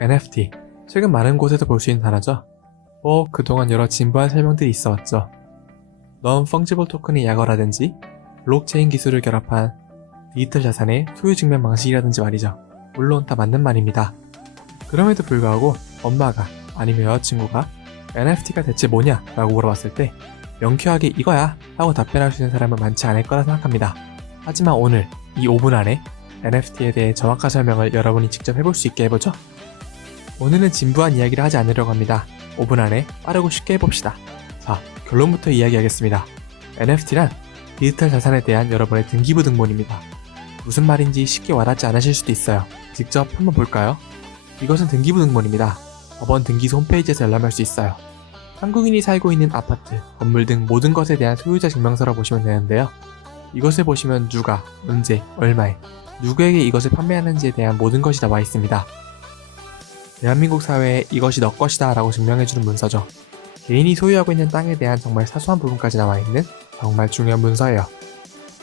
NFT. 최근 많은 곳에서 볼 수 있는 단어죠. 그동안 여러 진부한 설명들이 있어 왔죠. Non-fungible 토큰의 약어라든지 블록체인 기술을 결합한 디지털 자산의 소유 증명 방식이라든지 말이죠. 물론 다 맞는 말입니다. 그럼에도 불구하고 엄마가 아니면 여자친구가 NFT가 대체 뭐냐 라고 물어봤을 때 명쾌하게 이거야 하고 답변할 수 있는 사람은 많지 않을 거라 생각합니다. 하지만 오늘 이 5분 안에 NFT에 대해 정확한 설명을 여러분이 직접 해볼 수 있게 해보죠. 오늘은 진부한 이야기를 하지 않으려고 합니다. 5분 안에 빠르고 쉽게 해봅시다. 자, 결론부터 이야기하겠습니다. NFT란 디지털 자산에 대한 여러분의 등기부 등본입니다. 무슨 말인지 쉽게 와닿지 않으실 수도 있어요. 직접 한번 볼까요? 이것은 등기부 등본입니다. 법원 등기소 홈페이지에서 열람할 수 있어요. 한국인이 살고 있는 아파트, 건물 등 모든 것에 대한 소유자 증명서라 보시면 되는데요. 이것을 보시면 누가, 언제, 얼마에, 누구에게 이것을 판매하는지에 대한 모든 것이 나와 있습니다. 대한민국 사회에 이것이 너 것이다 라고 증명해주는 문서죠. 개인이 소유하고 있는 땅에 대한 정말 사소한 부분까지 나와 있는 정말 중요한 문서예요.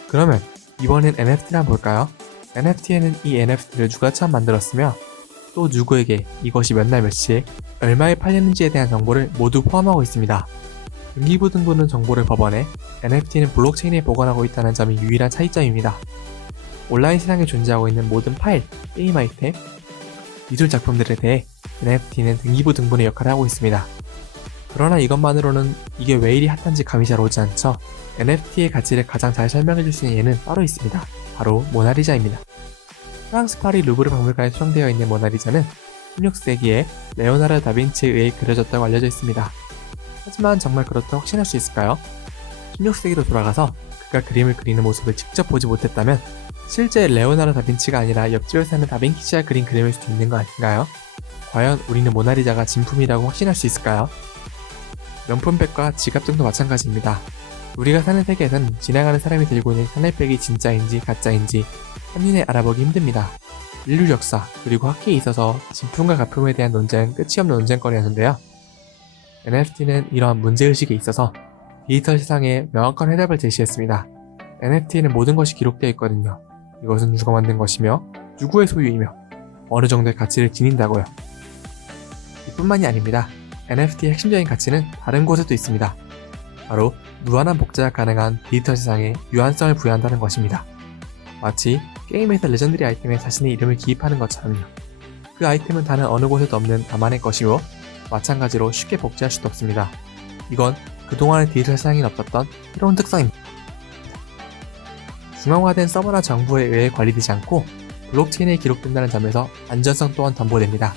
그러면 이번엔 NFT를 한번 볼까요? NFT에는 이 NFT를 누가 처음 만들었으며 또 누구에게 이것이 몇 날 며칠 얼마에 팔렸는지에 대한 정보를 모두 포함하고 있습니다. 등기부 등본은 정보를 법원에, NFT는 블록체인에 보관하고 있다는 점이 유일한 차이점입니다. 온라인 세상에 존재하고 있는 모든 파일, 게임 아이템, 미술 작품들에 대해 NFT는 등기부 등본의 역할을 하고 있습니다. 그러나 이것만으로는 이게 왜 이리 핫한지 감이 잘 오지 않죠. NFT의 가치를 가장 잘 설명해줄 수 있는 예는 따로 있습니다. 바로 모나리자입니다. 프랑스 파리 루브르 박물관에 수정되어 있는 모나리자는 16세기에 레오나르도 다빈치에 의해 그려졌다고 알려져 있습니다. 하지만 정말 그렇다고 확신할 수 있을까요? 16세기로 돌아가서 그가 그림을 그리는 모습을 직접 보지 못했다면 실제 레오나르도 다빈치가 아니라 옆집에 사는 다빈치가 그린 그림일 수도 있는 거 아닌가요? 과연 우리는 모나리자가 진품이라고 확신할 수 있을까요? 명품백과 지갑 등도 마찬가지입니다. 우리가 사는 세계에선 지나가는 사람이 들고 있는 샤넬백이 진짜인지 가짜인지 한눈에 알아보기 힘듭니다. 인류 역사 그리고 학계에 있어서 진품과 가품에 대한 논쟁은 끝이 없는 논쟁거리였는데요. NFT는 이러한 문제의식에 있어서 디지털 세상에 명확한 해답을 제시했습니다. NFT에는 모든 것이 기록되어 있거든요. 이것은 누가 만든 것이며 누구의 소유이며 어느 정도의 가치를 지닌다고요. 이뿐만이 아닙니다. NFT의 핵심적인 가치는 다른 곳에도 있습니다. 바로 무한한 복제가 가능한 디지털 세상에 유한성을 부여한다는 것입니다. 마치 게임에서 레전드리 아이템에 자신의 이름을 기입하는 것처럼요. 그 아이템은 다른 어느 곳에도 없는 나만의 것이고 마찬가지로 쉽게 복제할 수도 없습니다. 이건 그동안의 디지털 세상에는 없었던 새로운 특성입니다. 중앙화된 서버나 정부에 의해 관리되지 않고 블록체인에 기록된다는 점에서 안전성 또한 담보됩니다.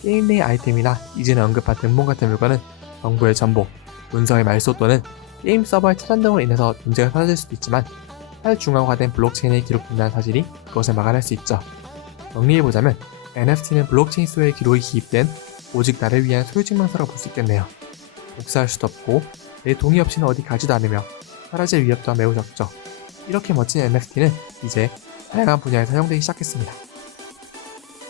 게임 내 아이템이나 이전에 언급한 등본 같은 물건은 정보의 전복, 문서의 말소 또는 게임 서버의 차단 등으로 인해서 문제가 사라질 수도 있지만 탈중앙화된 블록체인에 기록된다는 사실이 그것을 막아낼 수 있죠. 정리해보자면 NFT는 블록체인 소유의 기록이 기입된 오직 나를 위한 소유증명서라고 볼 수 있겠네요. 복사할 수도 없고 내 동의 없이는 어디 가지도 않으며 사라질 위협 또한 매우 적죠. 이렇게 멋진 NFT는 이제 다양한 분야에 사용되기 시작했습니다.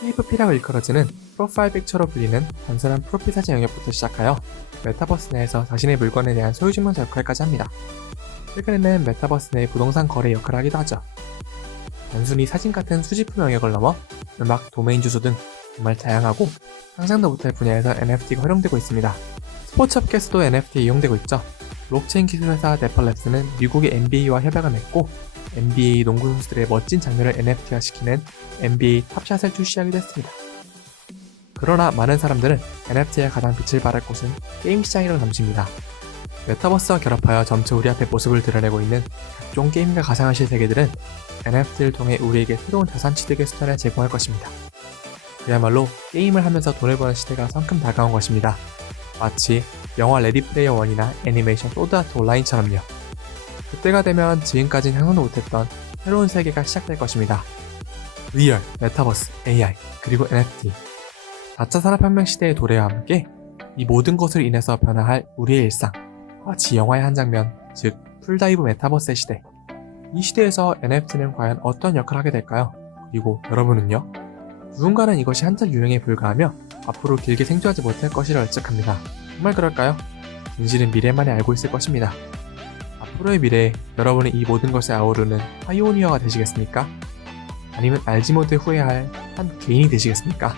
PFP라고 일컬어지는 프로파일 픽처로 불리는 단순한 프로필 사진 영역부터 시작하여 메타버스 내에서 자신의 물건에 대한 소유증명서 역할까지 합니다. 최근에는 메타버스 내 부동산 거래 역할을 하기도 하죠. 단순히 사진 같은 수집품 영역을 넘어 음악, 도메인 주소 등 정말 다양하고 상상도 못할 분야에서 NFT가 활용되고 있습니다. 스포츠 업계에서도 NFT에 이용되고 있죠. 블록체인 기술 회사 네펄랩스는 미국의 NBA와 협약을 맺고 NBA 농구 선수들의 멋진 장면을 NFT화시키는 NBA 탑샷을 출시하기도 했습니다. 그러나 많은 사람들은 NFT에 가장 빛을 발할 곳은 게임 시장이라고 남깁니다. 메타버스와 결합하여 점차 우리 앞에 모습을 드러내고 있는 각종 게임과 가상현실 세계들은 NFT를 통해 우리에게 새로운 자산 취득의 수단을 제공할 것입니다. 그야말로 게임을 하면서 돈을 버는 시대가 성큼 다가온 것입니다. 마치 영화 레디 플레이어 1이나 애니메이션 소드 아트 온라인처럼요. 그때가 되면 지금까지는 상상도 못했던 새로운 세계가 시작될 것입니다. VR, 메타버스, AI, 그리고 NFT 4차 산업혁명 시대의 도래와 함께 이 모든 것으로 인해서 변화할 우리의 일상 마치 영화의 한 장면, 즉 풀다이브 메타버스의 시대. 이 시대에서 NFT는 과연 어떤 역할을 하게 될까요? 그리고 여러분은요? 누군가는 이것이 한철 유행에 불과하며 앞으로 길게 생존하지 못할 것이라 예측합니다. 정말 그럴까요? 진실은 미래만이 알고 있을 것입니다. 앞으로의 미래에 여러분이 이 모든 것에 아우르는 파이오니어가 되시겠습니까? 아니면 알지 못해 후회할 한 개인이 되시겠습니까?